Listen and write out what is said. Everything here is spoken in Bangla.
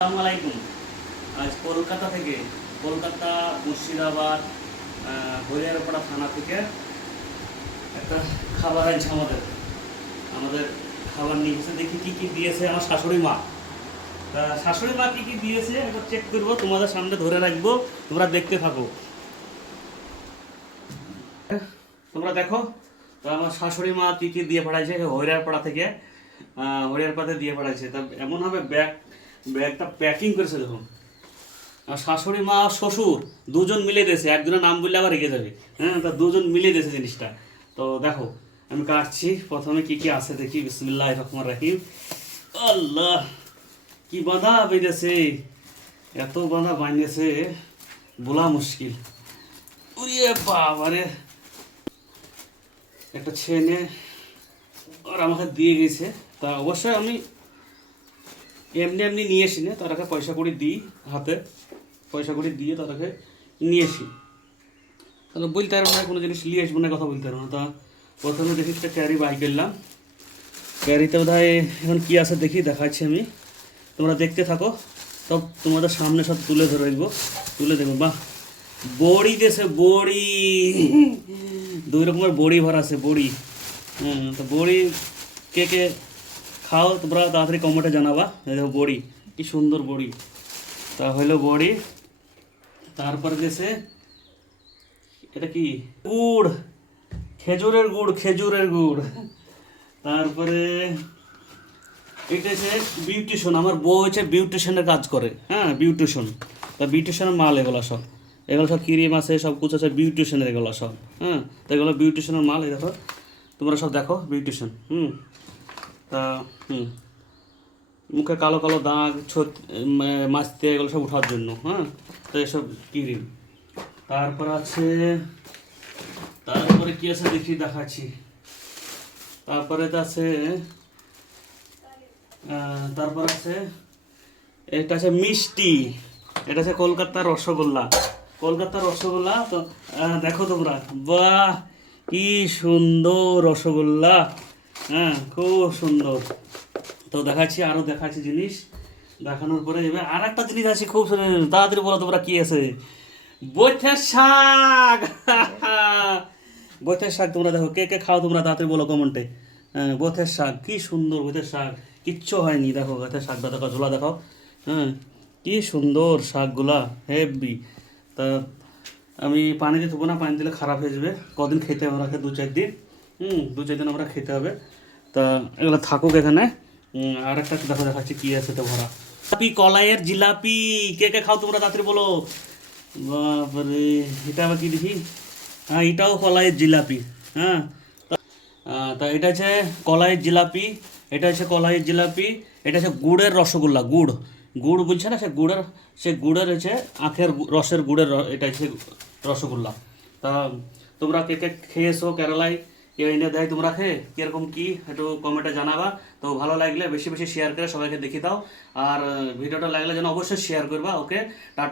আসসালামু আলাইকুম। আজ কলকাতা থেকে, কলকাতা মুর্শিদাবাদ হরিয়ারপাড়া থানা থেকে একটা খাবার আছে আমাদের আমাদের খাবার নিয়ে এসে দেখি কী কী দিয়েছে আমার শাশুড়ি মা। তা শাশুড়ি মা কী কী দিয়েছে একবার চেক করবো, তোমাদের সামনে ধরে রাখবো, তোমরা দেখতে থাকো। তোমরা দেখো তো আমার শাশুড়ি মা কী কী দিয়ে পাঠাইছে হরিয়ারপাড়া থেকে। হরিয়ারপাড়াতে দিয়ে পাঠাইছে, তা এমনভাবে ব্যাগটা প্যাকিং করেছে দেখুন। আর শাশুড়ি মা শ্বশুর দুজন মিলে দিয়েছে, একজনের নাম বললে আবার রেগে যাবে। হ্যাঁ, তা দুজন মিলে দিয়েছে জিনিসটা। তো দেখো আমি কাটছি, প্রথমে কি কি আছে দেখি। বিসমিল্লাহির রহমানির রহিম। আল্লাহ, কি বাঁধা বেঁধেছে, এত বাঁধা বানিয়েছে বলা মুশকিল। উড়িয়ে বাবারে, একটা ছেলে আর আমাকে দিয়ে গেছে। তা অবশ্যই আমি এমনি এমনি নিয়ে আসি না, তারাকে পয়সা করে দিই, হাতে পয়সা করে দিয়ে তারাকে নিয়ে আসি। তাহলে বলতে পারবো না কোনো জিনিস নিয়ে আসবো না, কথা বলতে পারবো না। তা প্রথমে দেখি একটা ক্যারি বাই করলাম। ক্যারিতে বোধহয় এখন কী আছে দেখি, দেখাচ্ছি আমি, তোমরা দেখতে থাকো। সব তোমাদের সামনে সব তুলে ধরে রাখবো, তুলে দেখবো। বাহ, বড়ি দেশে বড়ি, দুই রকমের বড়ি ভরা আছে, বড়ি। হ্যাঁ, তো বড়ি কে কে খাও তোমরা তাড়াতাড়ি কমেন্টে জানাবা। দেখো বড়ি, কি সুন্দর বড়ি। তা হইলো বড়ি। তারপরে গেছে এটা কি, গুড়, খেজুরের গুড়, খেজুরের গুড়। তারপরে এটা হচ্ছে বিউটিশন, আমার বউ হচ্ছে বিউটিশনের কাজ করে। হ্যাঁ, বিউটিশন। তা বিউটিশনের মাল এগুলো সব, এগুলো সব ক্রিম আছে, সব কিছু আছে বিউটিশনের, এগুলো সব। হ্যাঁ, তো এগুলো বিউটিশনের মাল। এই দেখো তোমরা সব দেখো বিউটিশন। তা মুখে কালো কালো দাগ মাছতে এগুলো সব ওঠার জন্য। হ্যাঁ, তো এসব ক্রিম। তারপর আছে, তারপরে কি আছে দেখি, দেখাচ্ছি। তারপরে তো আছে তারপর আছে এটা আছে মিষ্টি, এটা আছে কলকাতার রসগোল্লা, কলকাতার রসগোল্লা। তো দেখো তোমরা, বাহ কি সুন্দর রসগোল্লা। হ্যাঁ, খুব সুন্দর। তো দেখাচ্ছি, আরও দেখাচ্ছি জিনিস। দেখানোর পরে এবার আর একটা জিনিস আছে, খুব তাড়াতাড়ি বলো তোমরা কি আছে। বৈথের শাক। বৈথের শাক তোমরা দেখো, কে কে খাও তোমরা তাড়াতাড়ি বলো কমেন্টে। হ্যাঁ, বৈথের শাক কি সুন্দর, বৈথের শাক কিচ্ছু হয়নি। দেখো বৈথের শাকটা দেখো, ঝোলা দেখো। হ্যাঁ, কি সুন্দর শাকগুলা, হেভি। তা আমি পানি দিয়ে থুবো না, পানি দিলে খারাপ হয়ে যাবে। কদিন খেতে হবে আমাকে, 2-4 দিন। 2-4 দিন আমরা খেতে হবে। তা এগুলো থাকুক এখানে। আর একটা দেখো, দেখাচ্ছি কি আছে তো ভরা। জিলাপি, কলাইয়ের জিলাপি, কে কে খাও তোমরা তাড়াতাড়ি বলো। বাপরে, এটা আবার কি দেখি। হ্যাঁ, এটাও কলাইয়ের জিলাপি। হ্যাঁ, তা এটা হচ্ছে কলাইয়ের জিলাপি, এটা হচ্ছে কলাইয়ের জিলাপি। এটা হচ্ছে গুড়ের রসগোল্লা, গুড়, গুড় বলছে না, সে গুড়ের হচ্ছে আখের রসের গুড়ের এটা হচ্ছে রসগোল্লা। তা তোমরা কে কে খেয়েছো কেরালায়, কেউ এনে দেয় তোমরা খেয়ে, কীরকম কী একটু কমেন্টে জানাবা। তো ভালো লাগলে বেশি বেশি শেয়ার করে সবাইকে দেখিয়ে দাও। আর ভিডিওটা লাগলে যেন অবশ্যই শেয়ার করবা। ওকে, টাটা।